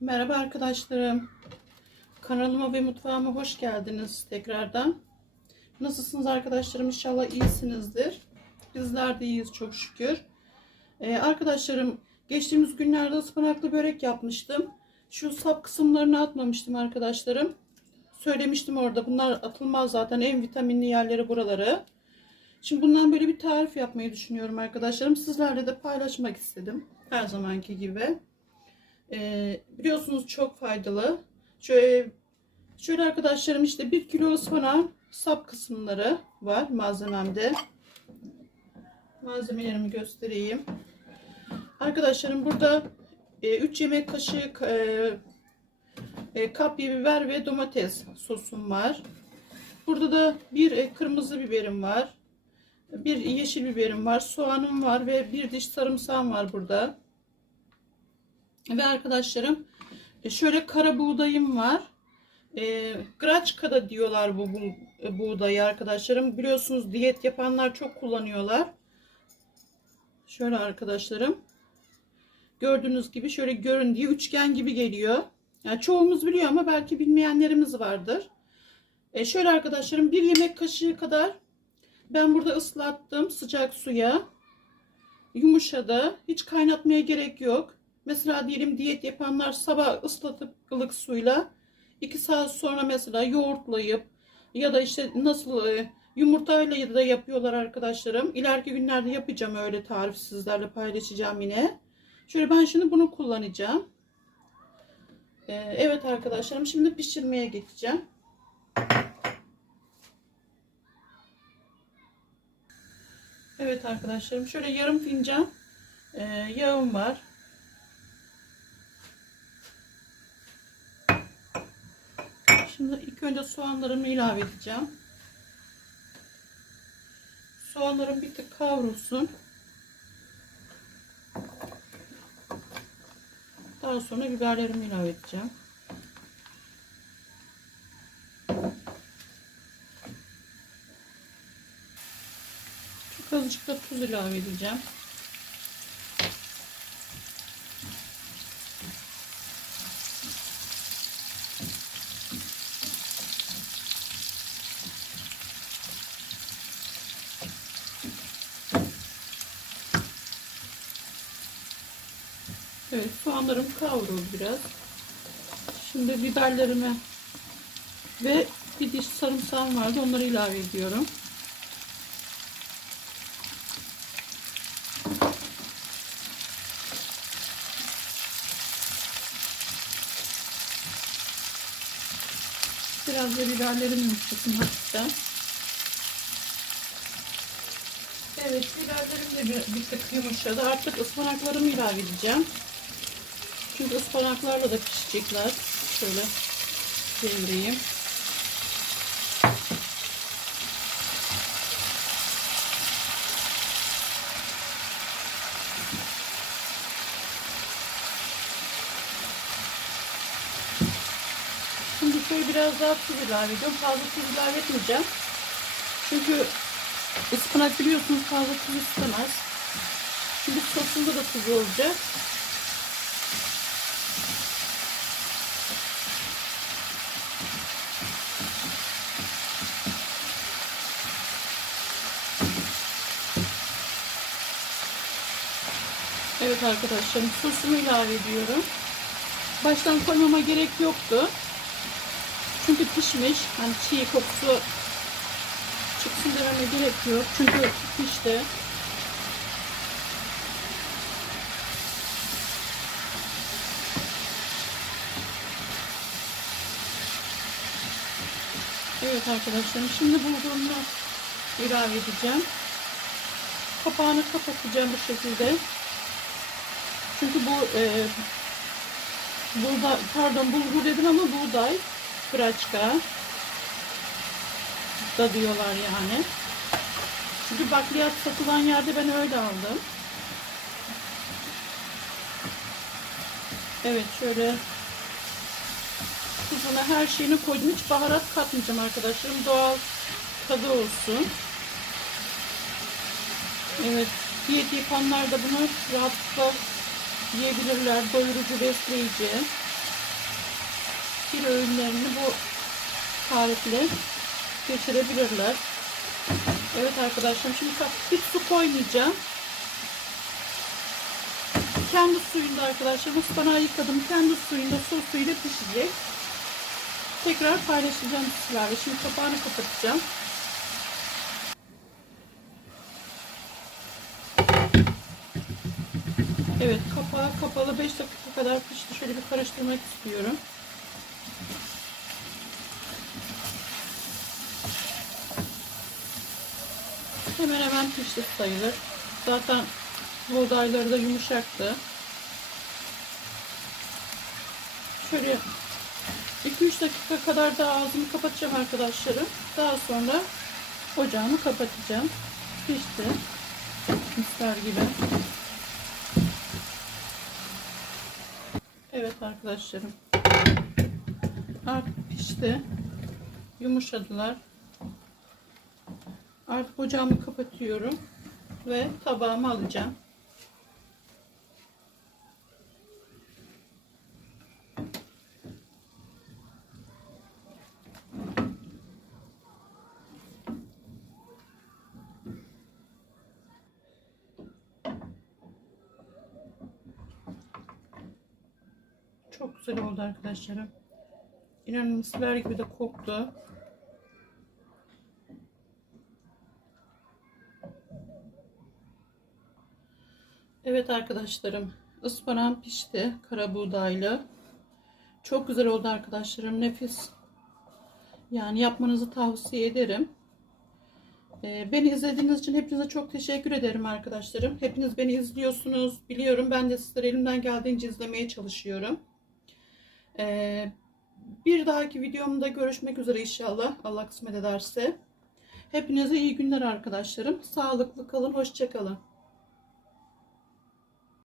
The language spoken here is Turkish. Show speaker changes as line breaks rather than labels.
Merhaba arkadaşlarım. Kanalıma ve mutfağıma hoş geldiniz tekrardan. Nasılsınız arkadaşlarım? İnşallah iyisinizdir. Bizler de iyiyiz çok şükür. Ee, arkadaşlarım geçtiğimiz günlerde ıspanaklı börek yapmıştım. Şu sap kısımlarını atmamıştım arkadaşlarım. Söylemiştim orada. Bunlar atılmaz zaten. En vitaminli yerleri buraları. Şimdi bundan böyle bir tarif yapmayı düşünüyorum arkadaşlarım. Sizlerle de paylaşmak istedim. Her zamanki gibi. Ee, biliyorsunuz çok faydalı. Şöyle, şöyle arkadaşlarım işte 1 kilo ıspanağın sap kısımları var malzememde. Malzemelerimi göstereyim. Arkadaşlarım burada 3 yemek kaşığı e, e, kapya biber ve domates sosum var. Burada da bir e, kırmızı biberim var. Bir yeşil biberim var. Soğanım var ve bir diş sarımsağım var burada. Ve arkadaşlarım e, şöyle kara buğdayım var. E, Graçka da diyorlar bu, bu e, buğdayı arkadaşlarım. Biliyorsunuz diyet yapanlar çok kullanıyorlar. Şöyle arkadaşlarım. Gördüğünüz gibi şöyle görün diye üçgen gibi geliyor. Yani çoğumuz biliyor ama belki bilmeyenlerimiz vardır. E şöyle arkadaşlarım bir yemek kaşığı kadar ben burada ıslattım sıcak suya. Yumuşadı. Hiç kaynatmaya gerek yok. Mesela diyelim diyet yapanlar sabah ıslatıp ılık suyla 2 saat sonra mesela yoğurtlayıp ya da işte nasıl e, yumurtayla da yapıyorlar arkadaşlarım. İleriki günlerde yapacağım öyle tarif sizlerle paylaşacağım yine. Şöyle ben şimdi bunu kullanacağım. Ee, evet arkadaşlarım şimdi pişirmeye geçeceğim. Evet arkadaşlarım şöyle yarım fincan e, yağım var. Şimdi ilk önce soğanlarımı ilave edeceğim. Soğanlarım bir tık kavrulsun. Daha sonra biberlerimi ilave edeceğim. Çok azıcık da tuz ilave edeceğim. Evet soğanlarım kavruldu biraz. Şimdi biberlerimi ve bir diş sarımsağım vardı onları ilave ediyorum. Biraz da biberlerim yumuşasın hafiften. Evet biberlerim de bir, bir tık yumuşadı. Artık ıspanaklarımı ilave edeceğim. Çünkü ıspanaklarla da pişecekler. Şöyle çevireyim. Şimdi şöyle biraz daha tuz ilave ediyorum. Fazla tuz ilave etmeyeceğim. Çünkü ıspanak biliyorsunuz fazla tuz istemez. Şimdi sosunda da tuz olacak. Evet arkadaşlarım sosumu ilave ediyorum. Baştan koymama gerek yoktu. Çünkü pişmiş. Hani çiğ kokusu çıksın dememe gerek yok. Çünkü pişti. Evet arkadaşlarım şimdi bulgurumu ilave edeceğim. Kapağını kapatacağım bu şekilde. Çünkü bu e, buğday, pardon bulgur dedim ama buğday, kıraçka da diyorlar yani. Çünkü bakliyat satılan yerde ben öyle aldım. Evet şöyle tuzuna her şeyini koydum. Hiç baharat katmayacağım arkadaşlarım. Doğal tadı olsun. Evet diyet yapanlar da bunu rahatlıkla yiyebilirler. Doyurucu, besleyici. bir öğünlerini bu tarifle geçirebilirler. Evet arkadaşlarım şimdi hiç su koymayacağım. Kendi suyunda arkadaşlar ıspanağı yıkadım. Kendi suyunda sosuyla pişecek. Tekrar paylaşacağım sizlerle. Şimdi kapağını kapatacağım. Evet kapağı kapalı 5 dakika kadar pişti. Şöyle bir karıştırmak istiyorum. Hemen hemen pişti sayılır. Zaten buğdayları da yumuşaktı. Şöyle 2-3 dakika kadar daha ağzımı kapatacağım arkadaşlarım. Daha sonra ocağımı kapatacağım. Pişti. Misler gibi. Evet arkadaşlarım. Artık pişti. Yumuşadılar. Artık ocağımı kapatıyorum ve tabağıma alacağım. Çok güzel oldu arkadaşlarım. İnanın mısırlar gibi de koktu. Evet arkadaşlarım. ıspanağım pişti. Kara buğdaylı. Çok güzel oldu arkadaşlarım. Nefis. Yani yapmanızı tavsiye ederim. Ee, beni izlediğiniz için hepinize çok teşekkür ederim arkadaşlarım. Hepiniz beni izliyorsunuz. Biliyorum ben de sizleri elimden geldiğince izlemeye çalışıyorum. Ee, bir dahaki videomda görüşmek üzere inşallah. Allah kısmet ederse. Hepinize iyi günler arkadaşlarım. Sağlıklı kalın. Hoşçakalın.